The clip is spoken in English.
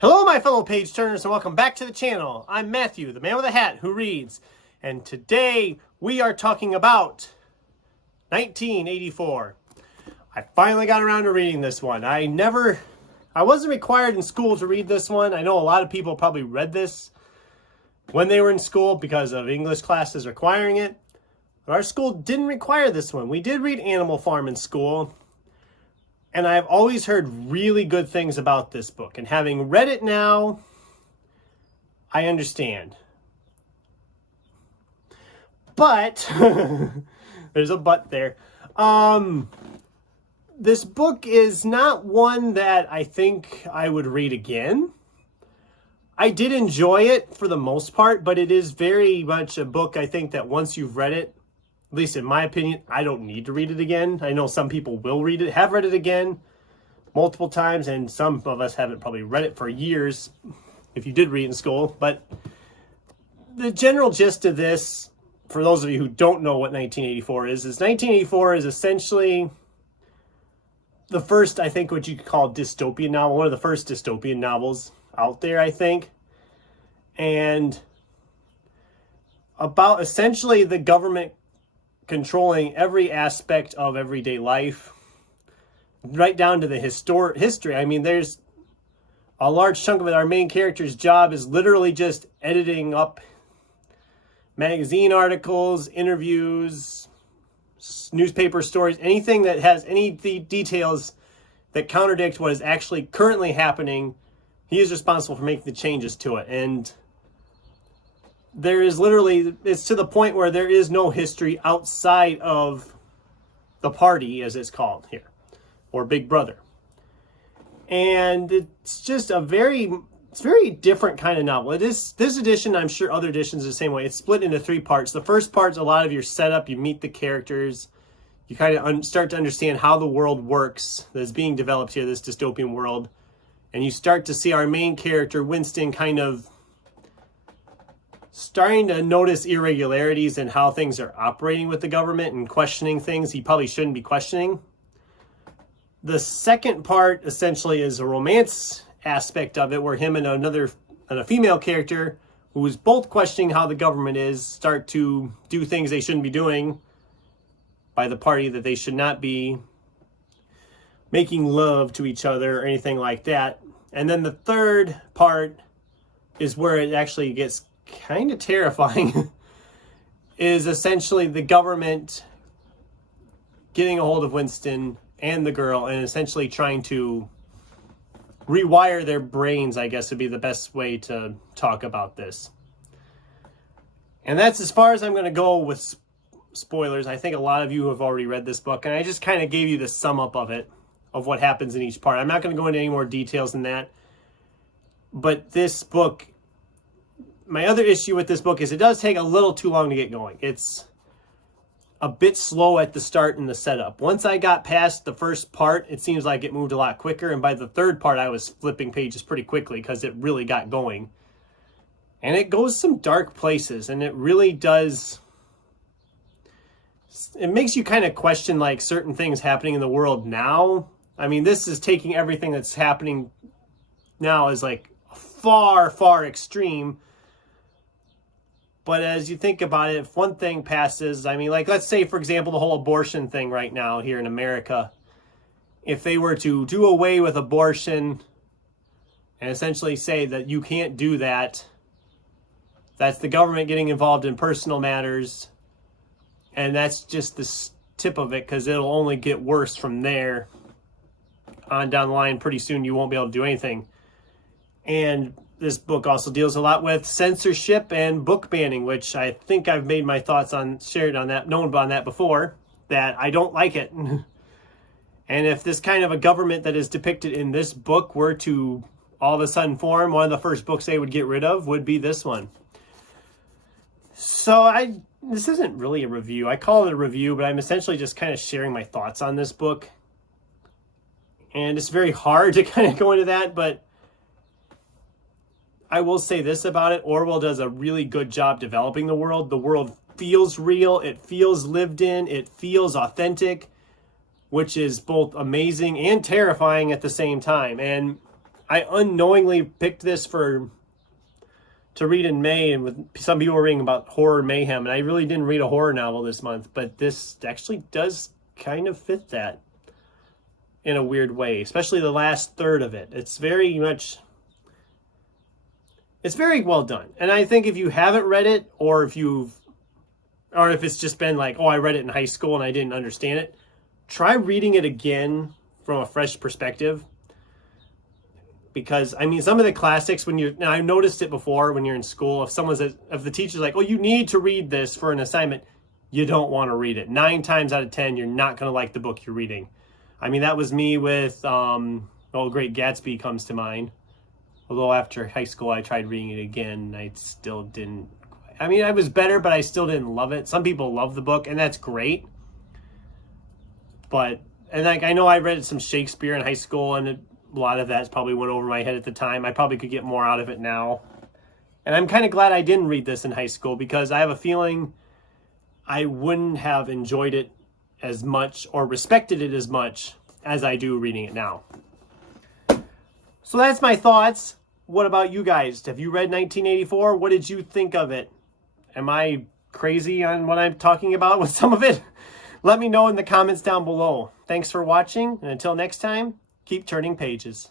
Hello, my fellow page turners, and welcome back to the channel. I'm Matthew, the man with a hat who reads, and today we are talking about 1984. I finally got around to reading this one. I wasn't required in school to read this one. I know a lot of people probably read this when they were in school because of English classes requiring it. But our school didn't require this one. We did read Animal Farm in school. And I've always heard really good things about this book. And having read it now, I understand. But, there's a but there. This book is not one that I think I would read again. I did enjoy it for the most part, but it is very much a book I think that once you've read it, at least in my opinion, I don't need to read it again. I know some people will read it, have read it again multiple times, and some of us haven't probably read it for years, if you did read it in school. But the general gist of this, for those of you who don't know what 1984 is 1984 is essentially the first, I think, what you could call dystopian novel, one of the first dystopian novels out there, I think. And about essentially the government controlling every aspect of everyday life, right down to the history. I mean, there's a large chunk of it. Our main character's job is literally just editing up magazine articles, interviews, newspaper stories, anything that has any details that contradict what is actually currently happening. He is responsible for making the changes to it. And there is literally, it's to the point where there is no history outside of the party, as it's called here, or Big Brother. And it's just it's very different kind of novel. It is, this edition, I'm sure other editions are the same way. It's split into three parts. The first part's a lot of your setup. You meet the characters. You kind of start to understand how the world works that is being developed here, this dystopian world. And you start to see our main character, Winston, kind of starting to notice irregularities in how things are operating with the government and questioning things he probably shouldn't be questioning. The second part essentially is a romance aspect of it, where him and a female character who is both questioning how the government is start to do things they shouldn't be doing by the party, that they should not be making love to each other or anything like that. And then the third part is where it actually gets kind of terrifying, is essentially the government getting a hold of Winston and the girl and essentially trying to rewire their brains, I guess would be the best way to talk about this. And that's as far as I'm going to go with spoilers. I think a lot of you have already read this book, and I just kind of gave you the sum up of it, of what happens in each part. I'm not going to go into any more details than that. But this book, my other issue with this book is it does take a little too long to get going. It's a bit slow at the start in the setup. Once I got past the first part, it seems like it moved a lot quicker. And by the third part, I was flipping pages pretty quickly because it really got going. And it goes some dark places, and it really does. It makes you kind of question like certain things happening in the world now. I mean, this is taking everything that's happening now as like far, far extreme. But as you think about it, if one thing passes, I mean, like, let's say, for example, the whole abortion thing right now here in America. If they were to do away with abortion and essentially say that you can't do that, that's the government getting involved in personal matters. And that's just the tip of it, because it'll only get worse from there on down the line. Pretty soon you won't be able to do anything. And this book also deals a lot with censorship and book banning, which I think I've made my thoughts on, shared on that, known about that before, that I don't like it. And if this kind of a government that is depicted in this book were to all of a sudden form, one of the first books they would get rid of would be this one. So this isn't really a review. I call it a review, but I'm essentially just kind of sharing my thoughts on this book. And it's very hard to kind of go into that, but I will say this about it. Orwell does a really good job developing the world. The world feels real. It feels lived in. It feels authentic, which is both amazing and terrifying at the same time. And I unknowingly picked this to read in May, and with some people were reading about horror mayhem, and I really didn't read a horror novel this month, but this actually does kind of fit that in a weird way, especially the last third of it. It's very well done. And I think if you haven't read it, or if it's just been like, oh, I read it in high school and I didn't understand it, try reading it again from a fresh perspective. Because, I mean, some of the classics, now I've noticed it before when you're in school, if the teacher's like, oh, you need to read this for an assignment, you don't want to read it. 9 times out of 10, you're not going to like the book you're reading. I mean, that was me with, Great Gatsby comes to mind. Although after high school, I tried reading it again, I still didn't. I mean, I was better, but I still didn't love it. Some people love the book, and that's great. But, and like, I know I read some Shakespeare in high school, and a lot of that probably went over my head at the time. I probably could get more out of it now. And I'm kind of glad I didn't read this in high school, because I have a feeling I wouldn't have enjoyed it as much or respected it as much as I do reading it now. So that's my thoughts. What about you guys? Have you read 1984? What did you think of it? Am I crazy on what I'm talking about with some of it? Let me know in the comments down below. Thanks for watching, and until next time, keep turning pages.